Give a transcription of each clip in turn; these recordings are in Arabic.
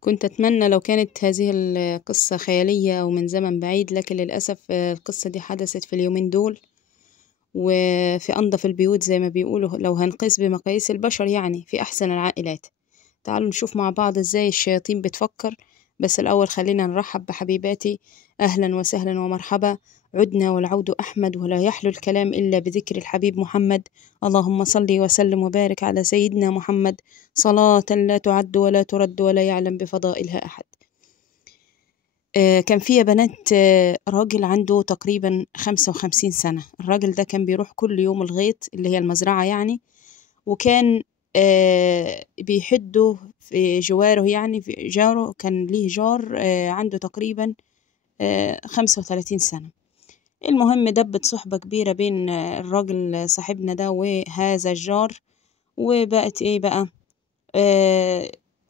كنت أتمنى لو كانت هذه القصة خيالية أو من زمن بعيد، لكن للأسف القصة دي حدثت في اليومين دول وفي أنظف البيوت زي ما بيقولوا، لو هنقيس بمقاييس البشر يعني في أحسن العائلات. تعالوا نشوف مع بعض إزاي الشياطين بتفكر. بس الأول خلينا نرحب بحبيباتي. أهلا وسهلا ومرحبا. عدنا والعود أحمد، ولا يحلو الكلام إلا بذكر الحبيب محمد. اللهم صل وسلم وبارك على سيدنا محمد صلاة لا تعد ولا ترد ولا يعلم بفضائلها أحد. كان فيها بنات، راجل عنده تقريبا 55 سنة. الراجل ده كان بيروح كل يوم الغيط اللي هي المزرعة يعني، وكان بيحدوا في جواره، يعني في جاره كان ليه جار عنده تقريبا 35 سنة. المهم دبت صحبة كبيرة بين الراجل صاحبنا ده وهذا الجار، وبقت ايه بقى،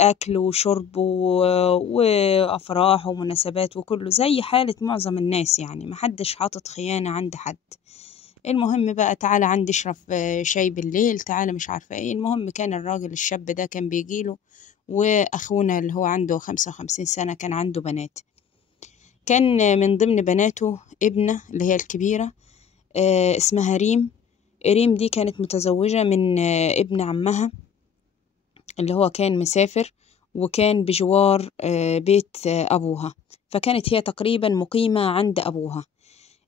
أكل وشرب وأفراح ومناسبات وكله زي حالة معظم الناس، يعني محدش حاطط خيانة عند حد. المهم بقى تعالى عندي اشرب شاي بالليل، تعالى مش عارفة ايه. المهم كان الراجل الشاب ده كان بيجيله، وأخونا اللي هو عنده 55 سنة كان عنده بنات. كان من ضمن بناته ابنة اللي هي الكبيرة، اسمها ريم. ريم دي كانت متزوجة من ابن عمها اللي هو كان مسافر، وكان بجوار بيت أبوها. فكانت هي تقريبا مقيمة عند أبوها،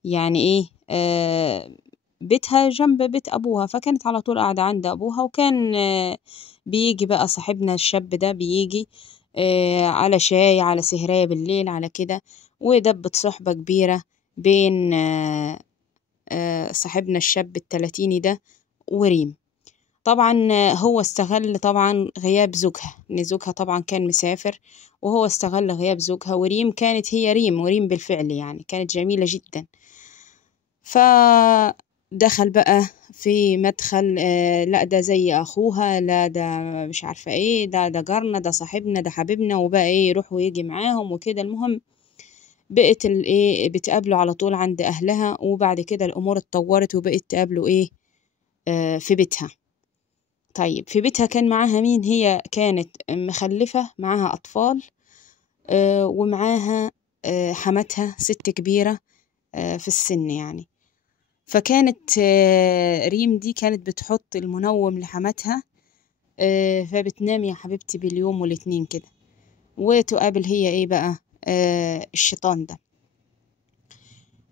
يعني إيه، بيتها جنب بيت أبوها، فكانت على طول قاعدة عند أبوها. وكان بيجي بقى صاحبنا الشاب ده بيجي على شاي، على سهراية بالليل، على كده. ودبت صحبة كبيرة بين صاحبنا الشاب التلاتيني ده وريم. طبعا هو استغل طبعا غياب زوجها، ان زوجها طبعا كان مسافر، وهو استغل غياب زوجها. وريم كانت هي ريم، وريم بالفعل يعني كانت جميلة جدا. فدخل بقى في مدخل، لا ده زي اخوها، لا ده مش عارفة ايه، ده جارنا، ده صاحبنا، ده حبيبنا، وبقى ايه يروح ويجي معاهم وكده. المهم بقت الايه بتقابله على طول عند اهلها، وبعد كده الامور اتطورت وبقت تقابله ايه في بيتها. طيب في بيتها كان معاها مين؟ هي كانت مخلفة، معاها أطفال، ومعاها حماتها ست كبيرة في السن يعني. فكانت ريم دي كانت بتحط المنوم لحماتها، فبتنام يا حبيبتي باليوم والاتنين كده، وتقابل هي ايه بقى، الشيطان ده.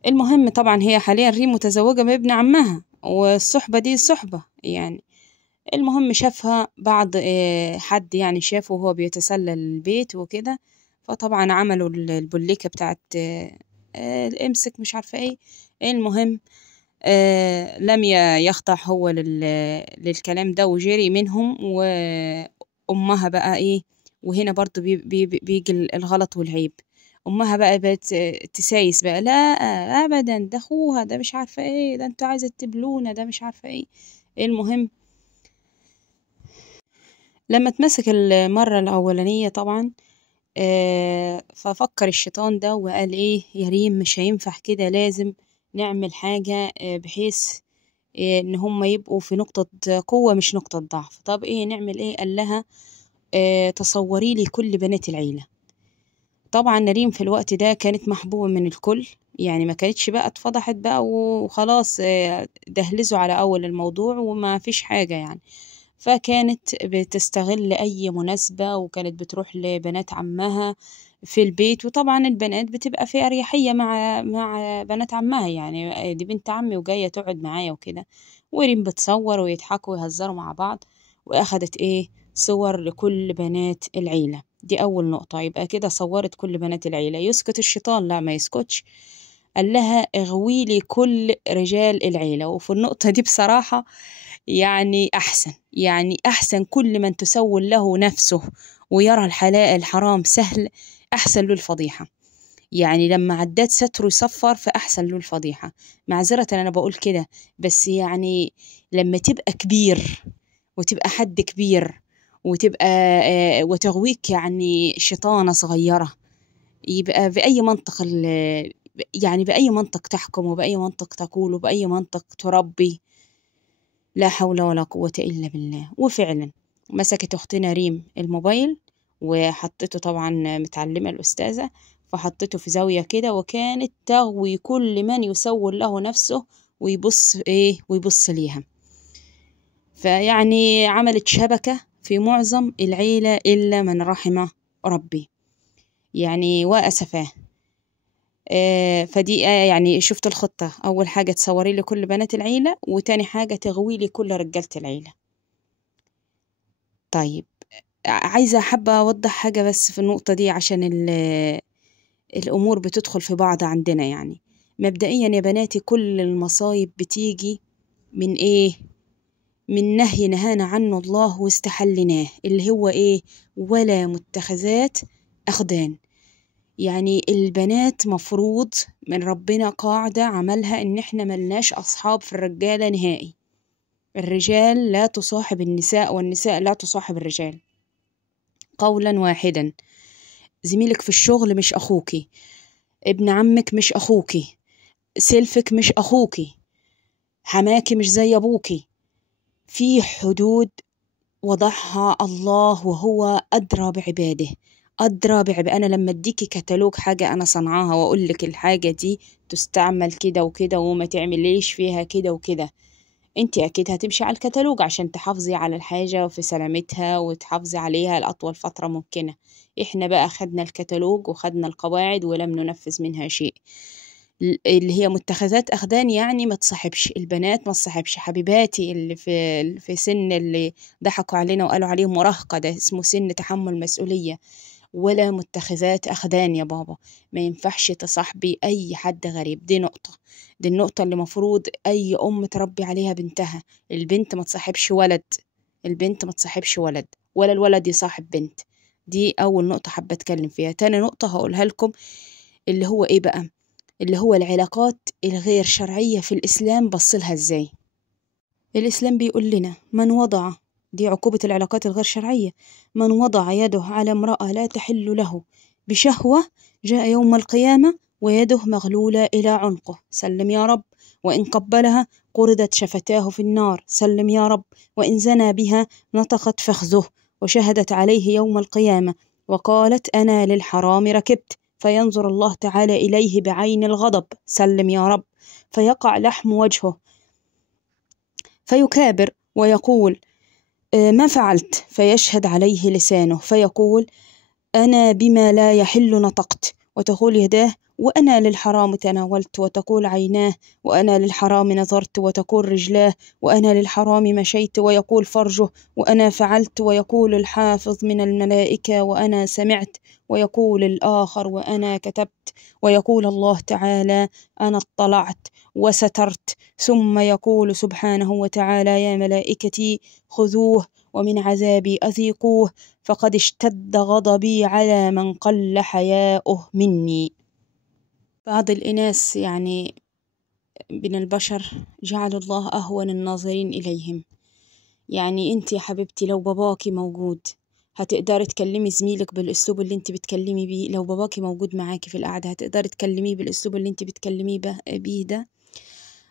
المهم طبعا هي حاليا ريم متزوجة من ابن عمها، والصحبة دي صحبة يعني. المهم شافها بعض حد يعني شافه وهو بيتسلل البيت وكده، فطبعا عملوا البوليكة بتاعت امسك مش عارفة ايه. المهم لم يخضع هو للكلام ده وجري منهم. وأمها بقى ايه، وهنا برضو بيجي الغلط والعيب. أمها بقى بقت تسايس بقى، لا أبدا ده أخوها، ده مش عارفة ايه، ده انتوا عايزة تبلونا، ده مش عارفة ايه. المهم لما اتمسك المرة الأولانية طبعا ففكر الشيطان ده وقال ايه، يا ريم مش هينفع كده، لازم نعمل حاجة بحيث ان هم يبقوا في نقطة قوة مش نقطة ضعف. طب ايه نعمل ايه؟ قال لها تصوري لي كل بنات العيلة. طبعا ريم في الوقت ده كانت محبوبة من الكل، يعني ما كانتش بقى اتفضحت بقى وخلاص، دهلزوا على أول الموضوع وما فيش حاجة يعني. فكانت بتستغل أي مناسبة، وكانت بتروح لبنات عمها في البيت. وطبعا البنات بتبقى في أريحية مع بنات عمها، يعني دي بنت عمي وجاية تقعد معايا وكده. وريم بتصور ويضحكوا ويهزروا مع بعض، وأخدت إيه صور لكل بنات العيلة. دي أول نقطة، يبقى كده صورت كل بنات العيلة. يسكت الشيطان؟ لا ما يسكتش. قال لها اغوي لي كل رجال العيلة. وفي النقطة دي بصراحة يعني أحسن، يعني أحسن كل من تسول له نفسه ويرى الحلال الحرام سهل، أحسن له الفضيحة. يعني لما عداد ستره يصفر فأحسن له الفضيحة. معذرة أنا بقول كده، بس يعني لما تبقى كبير وتبقى حد كبير وتبقى وتغويك يعني شيطانة صغيرة، يبقى بأي منطق يعني بأي منطق تحكم، وبأي منطق تقول، وبأي منطق تربي؟ لا حول ولا قوة إلا بالله. وفعلا مسكت أختنا ريم الموبايل وحطيته طبعا متعلمة الأستاذة، فحطيته في زاوية كده، وكانت تغوي كل من يسول له نفسه ويبص ليها. فيعني عملت شبكة في معظم العيلة إلا من رحم ربي، يعني وأسفاه. فدي يعني شفت الخطة، أول حاجة تصوري لي كل بنات العيلة، وتاني حاجة تغوي لي كل رجالة العيلة. طيب حابة أوضح حاجة بس في النقطة دي، عشان الأمور بتدخل في بعض عندنا. يعني مبدئيا يا بناتي، كل المصايب بتيجي من من نهي نهانا عنه الله واستحلناه، اللي هو ولا متخذات أخدان. يعني البنات مفروض من ربنا قاعدة عملها إن إحنا ملناش أصحاب في الرجالة نهائي. الرجال لا تصاحب النساء، والنساء لا تصاحب الرجال، قولا واحدا. زميلك في الشغل مش أخوكي، ابن عمك مش أخوكي، سلفك مش أخوكي، حماكي مش زي أبوكي. في حدود وضعها الله، وهو أدرى بعباده. أنا لما أديكي كتالوج حاجة أنا صنعاها وأقول لك الحاجة دي تستعمل كده وكده وما تعمليش فيها كده وكده، انت أكيد هتمشي على الكتالوج عشان تحافظي على الحاجة وفي سلامتها وتحافظي عليها لأطول فترة ممكنة. احنا بقى خدنا الكتالوج وخدنا القواعد ولم ننفذ منها شيء. اللي هي متخذات أخدان، يعني ما تصاحبش البنات، ما تصاحبش حبيباتي اللي في سن اللي ضحكوا علينا وقالوا عليه مراهقة، ده اسمه سن تحمل مسؤولية. ولا متخذات أخدان يا بابا، ما ينفعش تصاحبي أي حد غريب. دي النقطة اللي مفروض أي أم تربي عليها بنتها. البنت ما تصاحبش ولد، البنت ما تصاحبش ولد، ولا الولد يصاحب بنت. دي أول نقطة حابة أتكلم فيها. تاني نقطة هقولها لكم، اللي هو بقى، اللي هو العلاقات الغير شرعية في الإسلام بصلها إزاي. الإسلام بيقول لنا من وضع، دي عقوبة العلاقات الغير شرعية، من وضع يده على امرأة لا تحل له بشهوة جاء يوم القيامة ويده مغلولة إلى عنقه، سلم يا رب. وإن قبلها قردت شفتاه في النار، سلم يا رب. وإن زنى بها نطقت فخذه وشهدت عليه يوم القيامة وقالت أنا للحرام ركبت، فينظر الله تعالى إليه بعين الغضب، سلم يا رب. فيقع لحم وجهه فيكابر ويقول ما فعلت، فيشهد عليه لسانه فيقول أنا بما لا يحل نطقت، وتقول يداه وأنا للحرام تناولت، وتقول عيناه وأنا للحرام نظرت، وتقول رجلاه وأنا للحرام مشيت، ويقول فرجه وأنا فعلت، ويقول الحافظ من الملائكة وأنا سمعت، ويقول الآخر وأنا كتبت، ويقول الله تعالى أنا اطلعت وسترت، ثم يقول سبحانه وتعالى يا ملائكتي خذوه ومن عذابي أذيقوه فقد اشتد غضبي على من قل حياؤه مني. بعض الإناس يعني من البشر جعل الله أهون الناظرين إليهم. يعني أنت يا حبيبتي لو باباكي موجود هتقدري تكلمي زميلك بالأسلوب اللي أنت بتكلمي بيه؟ لو باباكي موجود معاكي في القعدة هتقدري تكلميه بالأسلوب اللي أنت بتكلميه بيه ده؟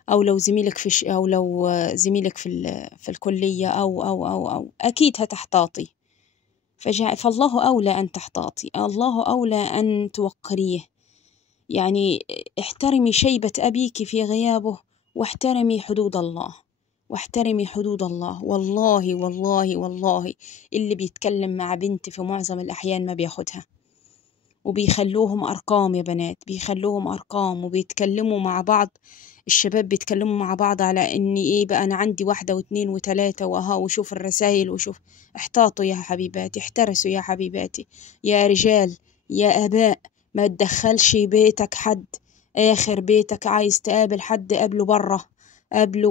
أو لو زميلك أو لو زميلك في الكلية أو أكيد هتحتاطي. فالله أولى أن تحتاطي، الله أولى أن توقريه. يعني احترمي شيبة أبيك في غيابه، واحترمي حدود الله، واحترمي حدود الله. والله والله والله اللي بيتكلم مع بنت في معظم الأحيان ما بياخدها، وبيخلوهم أرقام يا بنات، بيخلوهم أرقام، وبيتكلموا مع بعض. الشباب بيتكلموا مع بعض على إن بقى أنا عندي 1 و2 و3 وشوف الرسائل وشوف. احتاطوا يا حبيباتي، احترسوا يا حبيباتي. يا رجال، يا آباء، ما تدخلش بيتك حد. آخر بيتك عايز تقابل حد قابله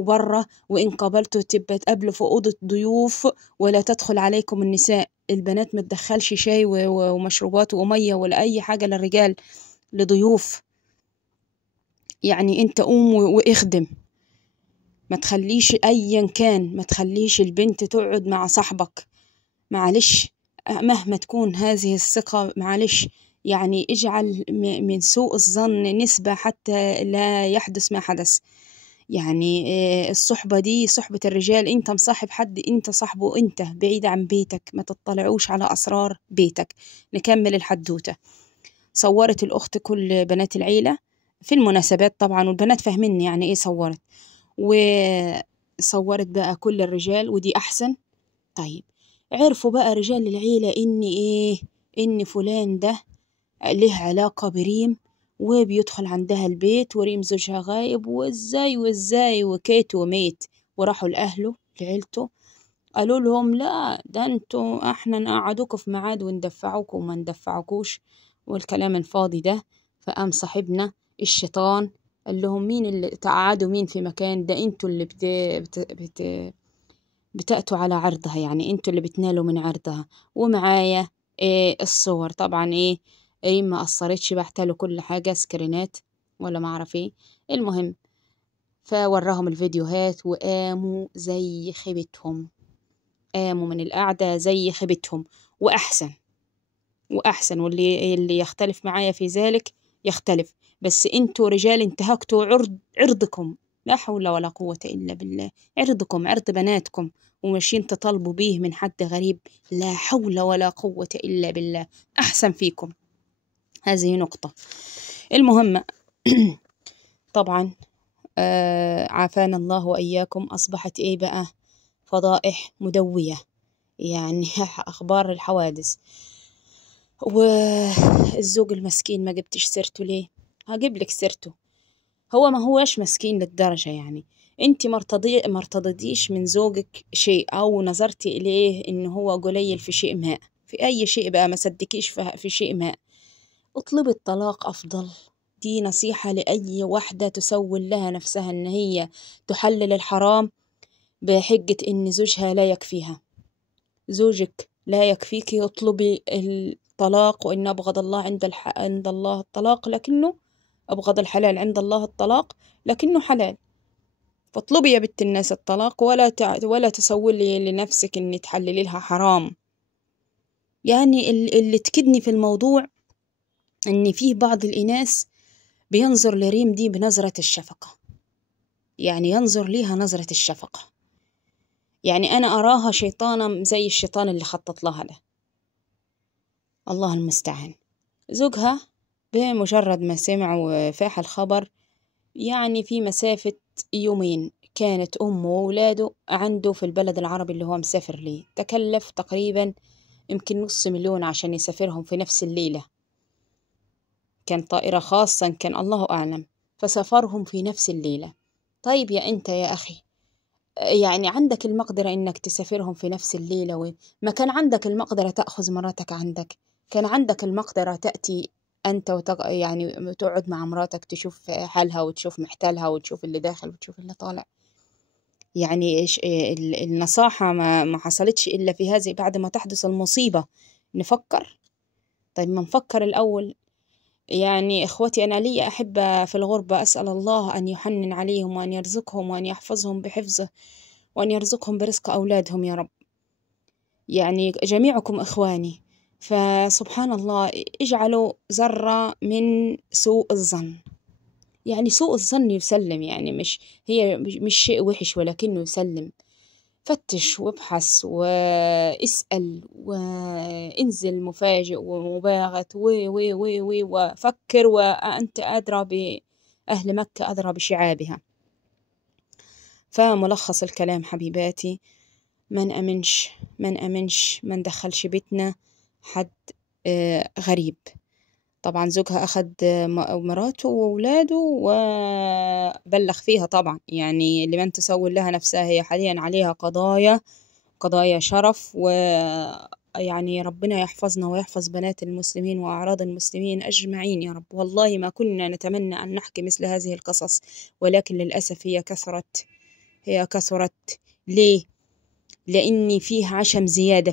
برا، وإن قابلته تبقى تقابله في أوضة ضيوف، ولا تدخل عليكم النساء. البنات ما تدخلش شاي ومشروبات ومية ولا أي حاجة للرجال، لضيوف. يعني أنت قوم واخدم، ما تخليش أيا كان، ما تخليش البنت تقعد مع صاحبك. معلش، مهما تكون هذه الثقة، معلش يعني اجعل من سوء الظن نسبة حتى لا يحدث ما حدث. يعني الصحبة دي صحبة الرجال، انت مصاحب حد انت صاحبه انت بعيد عن بيتك، ما تطلعوش على أسرار بيتك. نكمل الحدوتة. صورت الأخت كل بنات العيلة في المناسبات طبعا، والبنات فاهمين يعني ايه صورت، وصورت بقى كل الرجال ودي أحسن. طيب عرفوا بقى رجال العيلة إن إيه، إن فلان ده له علاقة بريم، وبيدخل عندها البيت، وريم زوجها غايب، وإزاي وكيت وميت. وراحوا لأهله لعيلته، قالوا لهم لا ده انتوا احنا نقعدوكوا في ميعاد وندفعوكوا وما ندفعوكوش والكلام الفاضي ده. فقام صاحبنا الشيطان قال لهم مين اللي تقعدوا مين في مكان ده، انتوا اللي بتأتوا على عرضها، يعني انتوا اللي بتنالوا من عرضها. ومعايا إيه الصور طبعا، ايه ما قصرتش، بعتله كل حاجة سكرينات ولا ما اعرف ايه. المهم فوراهم الفيديوهات وقاموا زي خيبتهم، قاموا من القعدة زي خيبتهم. وأحسن واللي يختلف معايا في ذلك يختلف، بس انتوا رجال انتهكتوا عرضكم، لا حول ولا قوة إلا بالله. عرضكم عرض بناتكم وماشيين تطالبوا بيه من حد غريب، لا حول ولا قوة إلا بالله. أحسن فيكم. هذه نقطة. المهم طبعا عافانا الله وإياكم. أصبحت إيه بقى، فضائح مدوية، يعني أخبار الحوادث. والزوج المسكين ما جبتش سيرته ليه؟ هجيب لك سيرته. هو ما هوش مسكين للدرجة، يعني انت مرتضيتيش من زوجك شيء او نظرتي اليه ان هو قليل في شيء ما، في اي شيء بقى ما صدقيش في شيء ما، اطلبي الطلاق افضل. دي نصيحة لأي واحدة تسول لها نفسها ان هي تحلل الحرام بحجة ان زوجها لا يكفيها. زوجك لا يكفيك، اطلبي الطلاق. وإن أبغض الله عند الله الطلاق، لكنه أبغض الحلال عند الله الطلاق لكنه حلال. فاطلبي يا بنت الناس الطلاق، ولا تسولي لنفسك إن تحللي لها حرام. يعني اللي تكدني في الموضوع إن فيه بعض الإناس بينظر لريم دي بنظرة الشفقة، يعني ينظر ليها نظرة الشفقة. يعني أنا أراها شيطانة زي الشيطان اللي خطط لها ده، الله المستعان. زوجها بمجرد ما سمع وفاح الخبر، يعني في مسافة يومين كانت أمه وولاده عنده في البلد العربي اللي هو مسافر ليه. تكلف تقريبا يمكن $500,000 عشان يسافرهم في نفس الليلة، كان طائرة خاصة كان الله أعلم، فسافرهم في نفس الليلة. طيب يا أنت يا أخي، يعني عندك المقدرة إنك تسافرهم في نفس الليلة، وما كان عندك المقدرة تأخذ مراتك عندك، كان عندك المقدرة تأتي أنت يعني تقعد مع مراتك تشوف حالها وتشوف محتالها وتشوف اللي داخل وتشوف اللي طالع. يعني النصاحة ما حصلتش إلا في هذه بعد ما تحدث المصيبة نفكر. طيب ما نفكر الأول. يعني إخوتي أنا لي أحبة في الغربة، أسأل الله أن يحنن عليهم وأن يرزقهم وأن يحفظهم بحفظه وأن يرزقهم برزق أولادهم يا رب. يعني جميعكم إخواني، فسبحان الله اجعلوا ذرة من سوء الظن. يعني سوء الظن يسلم، يعني مش شيء وحش ولكنه يسلم. فتش وابحث واسأل وانزل مفاجئ ومباغت وفكر، وأنت أدرى بأهل مكة أدرى بشعابها. فملخص الكلام حبيباتي، ما نأمنش ما ندخلش بيتنا حد غريب. طبعا زوجها أخذ مراته وولاده وبلغ فيها طبعا، يعني لمن تسول لها نفسها، هي حاليا عليها قضايا شرف. ويعني ربنا يحفظنا ويحفظ بنات المسلمين وأعراض المسلمين أجمعين يا رب. والله ما كنا نتمنى أن نحكي مثل هذه القصص، ولكن للأسف هي كثرت. ليه؟ لأن فيه عشم زيادة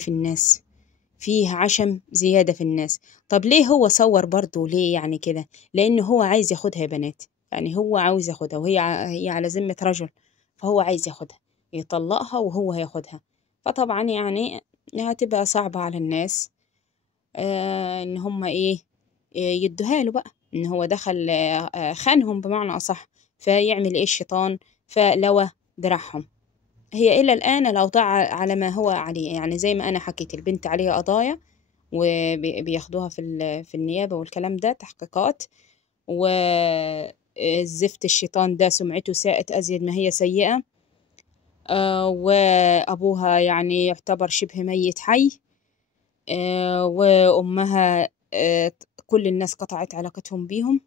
في الناس، طب ليه هو صور برضو ليه يعني كده؟ لأنه هو عايز ياخدها يا بنات، يعني هو عاوز ياخدها هي على ذمة رجل، فهو عايز ياخدها يطلقها وهو هياخدها. فطبعا يعني هتبقى صعبة على الناس إن هم يدوها له بقى، إن هو دخل خانهم بمعنى أصح. فيعمل إيه الشيطان؟ فلوى دراعهم. هي إلى الآن الأوضاع على ما هو عليه، يعني زي ما أنا حكيت البنت عليها قضايا وبياخدوها في النيابة والكلام ده تحقيقات، والزفت الشيطان ده سمعته ساءت أزيد ما هي سيئة. وأبوها يعني يعتبر شبه ميت حي. وأمها كل الناس قطعت علاقتهم بيهم.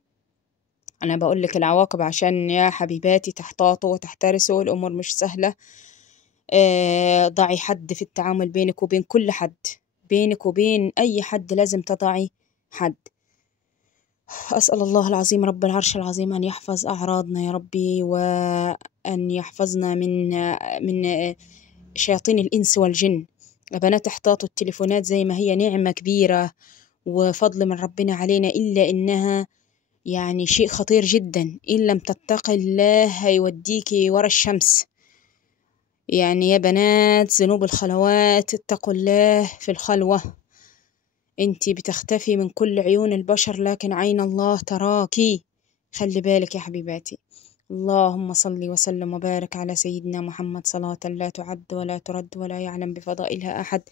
أنا بقول لك العواقب عشان يا حبيباتي تحتاطوا وتحترسوا، الأمور مش سهلة. ضعي حد في التعامل بينك وبين كل حد، بينك وبين أي حد لازم تضعي حد. أسأل الله العظيم رب العرش العظيم أن يحفظ أعراضنا يا ربي، وأن يحفظنا من شياطين الإنس والجن. يا بنات احتاطوا التليفونات زي ما هي نعمة كبيرة وفضل من ربنا علينا، إلا إنها يعني شيء خطير جدا. إن لم تتقي الله هيوديكي ورا الشمس. يعني يا بنات ذنوب الخلوات، اتقوا الله في الخلوة. انتي بتختفي من كل عيون البشر لكن عين الله تراكي. خلي بالك يا حبيباتي. اللهم صل وسلم وبارك على سيدنا محمد صلاة لا تعد ولا ترد ولا يعلم بفضائلها أحد.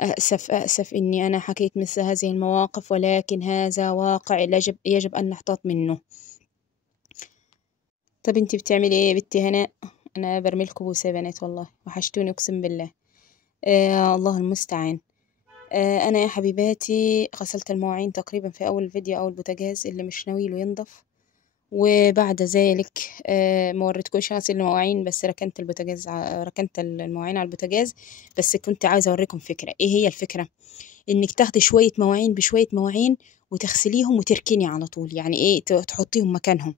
أسف إني أنا حكيت مثل هذه المواقف، ولكن هذا واقع يجب أن نحتاط منه. طب انتي بتعملي ايه يا بنتي هناء؟ أنا برميلكوا بوسة يا بنات، والله وحشتوني أقسم بالله. الله المستعان. أنا يا حبيباتي غسلت المواعين تقريبا في أول فيديو أو البوتاجاز اللي مش ناويله ينضف. وبعد ذلك ما وريتكوش غسيل المواعين، بس ركنت المواعين على البوتاجاز. بس كنت عايزة أوريكم فكرة. إيه هي الفكرة؟ إنك تاخدي شوية مواعين بشوية مواعين وتغسليهم وتركني على طول. يعني إيه؟ تحطيهم مكانهم،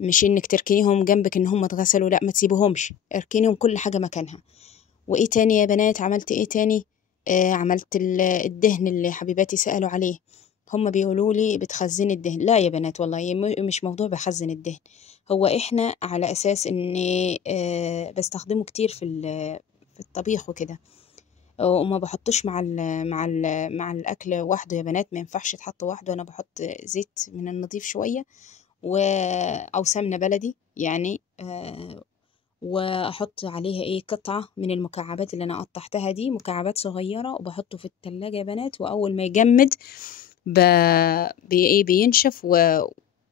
مش إنك تركنيهم جنبك إن هم اتغسلوا، لا ما تسيبوهمش، اركنيهم كل حاجة مكانها. وإيه تاني يا بنات؟ عملت إيه تاني؟ عملت الدهن اللي حبيباتي سألوا عليه. هم بيقولوا لي بتخزني الدهن. لا يا بنات والله مش موضوع بخزن الدهن. هو احنا على اساس ان بستخدمه كتير في الطبيخ وكده، وما بحطوش مع الاكل وحده يا بنات. ما ينفعش تحط وحده. انا بحط زيت من النظيف شويه او سمنه بلدي يعني. واحط عليها ايه قطعة من المكعبات اللي انا قطعتها دي، مكعبات صغيرة، وبحطه في التلاجة يا بنات. واول ما يجمد ايه بينشف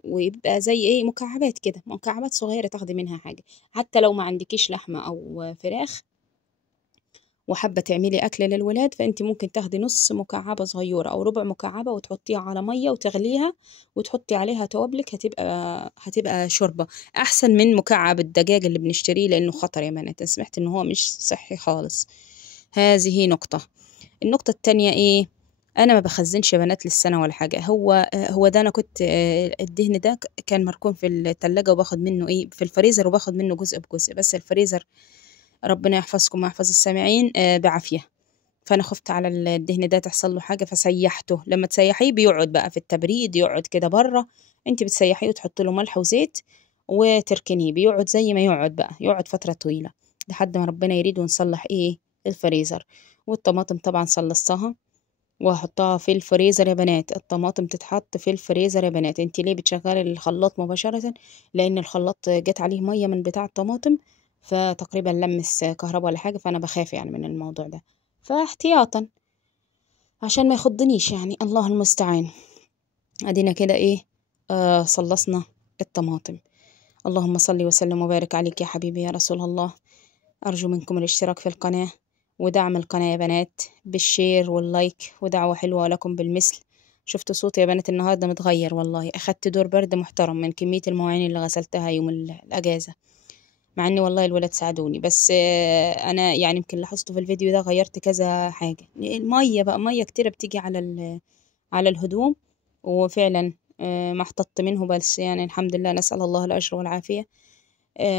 ويبقى زي ايه مكعبات كده، مكعبات صغيرة تاخدي منها حاجة. حتى لو ما عندكيش لحمة او فراخ وحابة تعملي أكل للولاد، فأنت ممكن تاخدي نص مكعبة صغيرة أو ربع مكعبة وتحطيها على مية وتغليها وتحطي عليها توابلك. هتبقى شوربة أحسن من مكعب الدجاج اللي بنشتريه، لأنه خطر يا بنات. أنا سمعت إنه هو مش صحي خالص. هذه نقطة. النقطة التانية إيه؟ أنا ما بخزنش يا بنات للسنة ولا حاجة. هو ده. أنا كنت الدهن ده كان مركون في التلاجة، وباخد منه إيه في الفريزر، وباخد منه جزء بجزء. بس الفريزر ربنا يحفظكم ويحفظ السامعين بعافية. فأنا خفت على الدهن ده تحصل له حاجة فسيحته. لما تسيحيه بيقعد بقى في التبريد، يقعد كده بره. انت بتسيحيه وتحط له ملح وزيت وتركنيه، بيقعد زي ما يقعد بقى، يقعد فترة طويلة لحد ما ربنا يريد ونصلح ايه الفريزر. والطماطم طبعا صلصتها وهحطها في الفريزر يا بنات. الطماطم تتحط في الفريزر يا بنات. انت ليه بتشغلي الخلاط مباشرة؟ لان الخلاط جت عليه مية من بتاع الطماطم، فتقريبا لمس كهرباء ولا حاجة، فانا بخاف يعني من الموضوع ده، فاحتياطا عشان ما يخضنيش يعني. الله المستعان. ادينا كده ايه صلصنا الطماطم. اللهم صل وسلم وبارك عليك يا حبيبي يا رسول الله. أرجو منكم الاشتراك في القناة ودعم القناة يا بنات بالشير واللايك، ودعوة حلوة لكم بالمثل. شفتوا صوتي يا بنات النهاردة متغير، والله أخدت دور برد محترم من كمية المواعين اللي غسلتها يوم الأجازة، مع إني والله الولاد ساعدوني. بس أنا يعني يمكن لاحظته في الفيديو ده غيرت كذا حاجة. المية بقى مية كتيرة بتيجي على الهدوم، وفعلا ما احتطت منه. بس يعني الحمد لله، نسأل الله الأجر والعافية،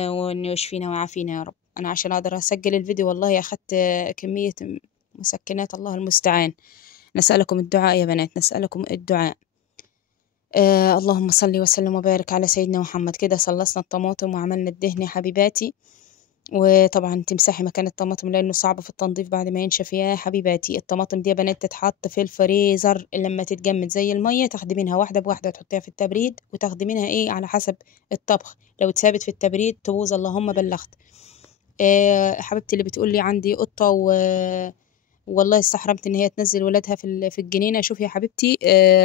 وإنه يشفينا ويعافينا يا رب. أنا عشان أقدر أسجل الفيديو والله أخدت كمية مسكنات، الله المستعان. نسألكم الدعاء يا بنات، نسألكم الدعاء. اللهم صل وسلم وبارك على سيدنا محمد. كده صلصنا الطماطم وعملنا الدهن يا حبيباتي. وطبعا تمسحي مكان الطماطم لانه صعب في التنظيف بعد ما ينشف. يا حبيباتي الطماطم دي يا بنات تتحط في الفريزر لما تتجمد زي المية، تاخدي منها واحدة بواحدة تحطيها في التبريد، وتاخدي منها ايه على حسب الطبخ. لو اتسابت في التبريد تبوظ، اللهم بلغت. حبيبتي اللي بتقولي عندي قطة والله استحرمت ان هي تنزل ولادها في الجنينة. شوفي يا حبيبتي،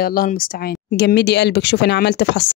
الله المستعان، جمدي قلبك. شوفي انا عملت فحص